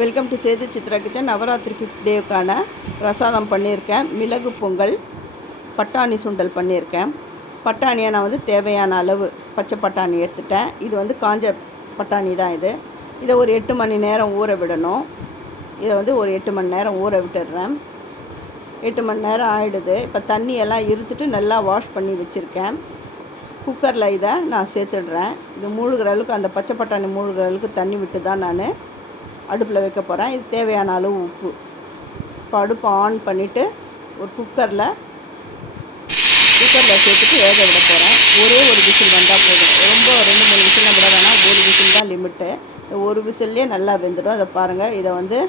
Welcome to Sethu Chitra kitchen. Navaratri 5th டேவுக்கான பிரசாதம் பண்ணியிருக்கேன். மிளகு பொங்கல், பட்டாணி சுண்டல் பண்ணியிருக்கேன். பட்டாணியை நான் வந்து தேவையான அளவு பச்சை பட்டாணி எடுத்துட்டேன். இது வந்து காஞ்ச பட்டாணி தான். இதை ஒரு 8 மணி நேரம் ஊற விடணும். இதை வந்து ஒரு 8 மணி நேரம் ஊற விட்டுடுறேன். 8 மணி நேரம் ஆகிடுது. இப்போ தண்ணியெல்லாம் இருத்துட்டு நல்லா வாஷ் பண்ணி வச்சுருக்கேன். குக்கரில் இதை நான் சேர்த்துடுறேன். இது மூழ்கிற அளவுக்கு, அந்த பச்சை பட்டாணி மூழ்கிற அளவுக்கு தண்ணி விட்டு தான் நான் அடுப்பில் வைக்க போகிறேன். இது தேவையான அளவு உப்பு. இப்போ அடுப்பை ஆன் பண்ணிவிட்டு ஒரு குக்கரில் சேர்த்துட்டு வேக விட போகிறேன். ஒரே ஒரு விசில் வந்தால் போதும். ரொம்ப 2-3 விசில்லாம் விட வேணாம். ஒரு விசில் தான் லிமிட்டு. ஒரு விசில்லே நல்லா வெந்துடும். அதை பாருங்கள். இதை வந்து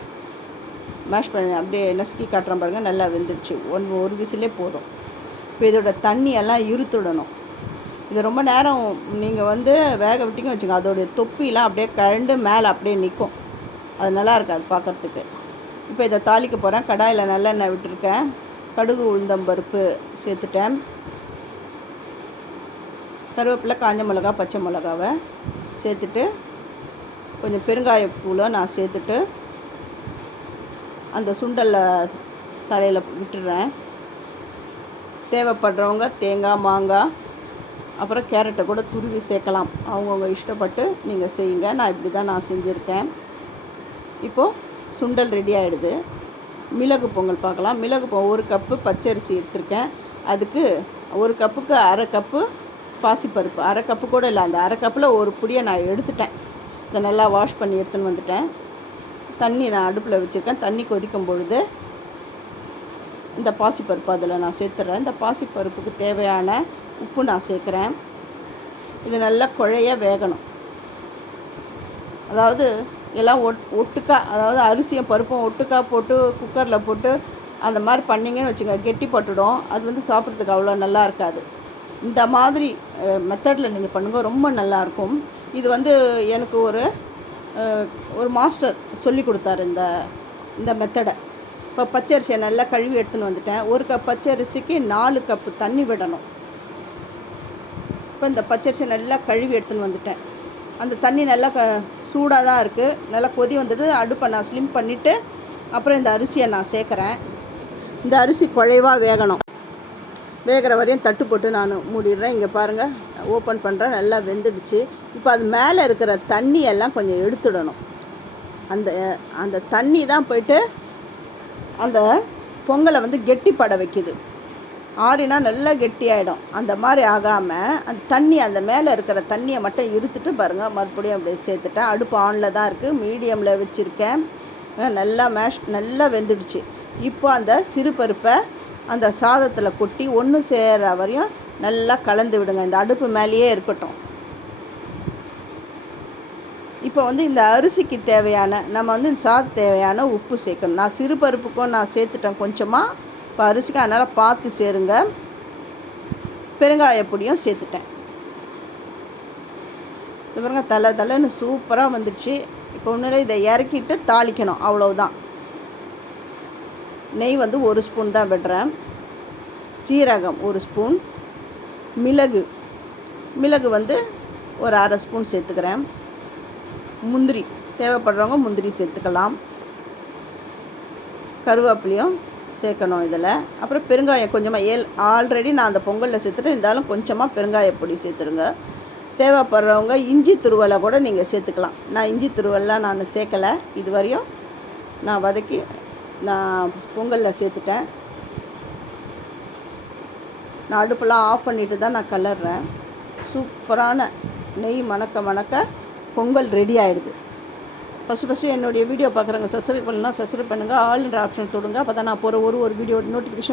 மேஷ் பண்ணி அப்படியே நசுக்கி காட்டுறேன் பாருங்கள். நல்லா வெந்துடுச்சு. ஒரு விசிலே போதும். இப்போ இதோட தண்ணியெல்லாம் இருத்துடணும். இது ரொம்ப நேரம் நீங்கள் வந்து வேக விட்டிங்க வச்சுங்க, அதோடைய தொப்பிலாம் அப்படியே கழண்டு மேலே அப்படியே நிற்கும். அது நல்லா இருக்காது பார்க்குறதுக்கு. இப்போ இதை தாளிக்க போகிறேன். கடாயில் நல்லெண்ணெய் விட்டுருக்கேன். கடுகு உளுந்தம்பருப்பு சேர்த்துட்டேன். கருவேப்பிலை, காஞ்ச மிளகா, பச்சை மிளகாவை சேர்த்துட்டு கொஞ்சம் பெருங்காயத்தூளை நான் சேர்த்துட்டு அந்த சுண்டலில் தலையில் விட்டுடுறேன். தேவைப்படுறவங்க தேங்காய், மாங்காய், அப்புறம் கேரட்டை கூட துருவி சேர்க்கலாம். அவங்கவுங்க இஷ்டப்பட்டு நீங்கள் செய்யுங்க. நான் இப்படி தான் நான் செஞ்சுருக்கேன். இப்போது சுண்டல் ரெடி ஆகிடுது. மிளகு பொங்கல் பார்க்கலாம். மிளகு ஒரு கப்பு பச்சரிசி எடுத்திருக்கேன். அதுக்கு ஒரு கப்புக்கு அரை கப்பு பாசிப்பருப்பு. அரை கப்பு கூட இல்லை, அந்த அரை கப்பில் ஒரு புடியை நான் எடுத்துட்டேன். இதை நல்லா வாஷ் பண்ணி எடுத்துன்னு வந்துட்டேன். தண்ணி நான் அடுப்பில் வச்சுருக்கேன். தண்ணி கொதிக்கும் பொழுது இந்த பாசிப்பருப்பு அதில் நான் சேர்த்துறேன். இந்த பாசிப்பருப்புக்கு தேவையான உப்பு நான் சேர்க்குறேன். இது நல்லா குழைய வேகணும். அதாவது எல்லாம் ஒட்டுக்கா, அதாவது அரிசியும் பருப்பும் ஒட்டுக்கா போட்டு குக்கரில் போட்டு அந்த மாதிரி பண்ணிங்கன்னு வச்சுங்க, கெட்டி போட்டுடும். அது வந்து சாப்பிட்றதுக்கு அவ்வளோ நல்லா இருக்காது. இந்த மாதிரி மெத்தடில் நீங்கள் பண்ணுங்கள், ரொம்ப நல்லாயிருக்கும். இது வந்து எனக்கு ஒரு மாஸ்டர் சொல்லி கொடுத்தாரு இந்த மெத்தடை. இப்போ பச்சரிசியை நல்லா கழுவி எடுத்துன்னு வந்துட்டேன். ஒரு கப் பச்சரிசிக்கு 4 கப்பு தண்ணி விடணும். இப்போ இந்த பச்சரிசியை நல்லா கழுவி எடுத்துன்னு வந்துட்டேன். அந்த தண்ணி நல்லா சூடாக தான் இருக்குது. நல்லா கொதி வந்துட்டு அடுப்பை நான் ஸ்லிம் பண்ணிவிட்டு அப்புறம் இந்த அரிசியை நான் சேர்க்குறேன். இந்த அரிசி குழைவாக வேகணும். வேகிற வரையும் தட்டு போட்டு நான் மூடிடுறேன். இங்கே பாருங்கள், ஓப்பன் பண்ணுறேன். நல்லா வெந்துடுச்சு. இப்போ அது மேலே இருக்கிற தண்ணியெல்லாம் கொஞ்சம் எடுத்துடணும். அந்த தண்ணி தான் போய்ட்டு அந்த பொங்கலை வந்து கெட்டிப்பட வைக்குது. ஆறினா நல்லா கெட்டியாயிடும். அந்த மாதிரி ஆகாமல் அந்த தண்ணி, அந்த மேலே இருக்கிற தண்ணியை மட்டும் இருத்துட்டு பாருங்கள். மறுபடியும் அப்படியே சேர்த்துட்டேன். அடுப்பு ஆனில் தான் இருக்குது. மீடியமில் வச்சுருக்கேன். நல்லா வெந்துடுச்சு. இப்போ அந்த சிறு பருப்பை அந்த சாதத்தில் கொட்டி ஒன்று சேர வரையும் நல்லா கலந்து விடுங்க. இந்த அடுப்பு மேலேயே இருக்கட்டும். இப்போ வந்து இந்த அரிசிக்கு தேவையான, நம்ம வந்து இந்த சாதத்துக்கு தேவையான உப்பு சேர்க்கணும். நான் சிறு பருப்புக்கும் நான் சேர்த்துட்டேன் கொஞ்சமாக. இப்போ அரிசிக்கு அதனால் பார்த்து சேருங்க. பெருங்காய பொடியும் சேர்த்துட்டேன். இது பாருங்க, தலைன்னு சூப்பராக வந்துடுச்சு. இப்போ ஒன்றும் இதை இறக்கிட்டு தாளிக்கணும், அவ்வளவுதான். நெய் வந்து 1 ஸ்பூன் தான் விடுறேன். சீரகம் 1 ஸ்பூன். மிளகு வந்து ஒரு அரை ஸ்பூன் சேர்த்துக்கிறேன். முந்திரி தேவைப்படுறவங்க முந்திரி சேர்த்துக்கலாம். கருவேப்பிலையும் சேர்க்கணும் இதில். அப்புறம் பெருங்காயம் கொஞ்சமாக ஆல்ரெடி நான் அந்த பொங்கலில் சேர்த்துட்டு, இருந்தாலும் கொஞ்சமாக பெருங்காய பொடி சேர்த்துருங்க. தேவைப்படுறவங்க இஞ்சி துருவலை கூட நீங்கள் சேர்த்துக்கலாம். நான் இஞ்சி துருவலாம் நான் சேர்க்கலை. இது வரையும் நான் வதக்கி நான் பொங்கலில் சேர்த்துட்டேன். நான் அடுப்பெல்லாம் ஆஃப் பண்ணிவிட்டு தான் நான் கிளறேன். சூப்பரான நெய் மணக்க பொங்கல் ரெடி ஆகிடுது. ஃபஸ்ட்டு என்னுடைய வீடியோ பார்க்குறவங்க சப்ஸ்கிரைப் பண்ணலாம், சப்ஸ்கிரைப் பண்ணுங்கள். ஆல்ன்ற ஆப்ஷன் தொடுங்க. அப்போ தான் நான் போகிற ஒரு வீடியோ நோட்டிஃபிகேஷன்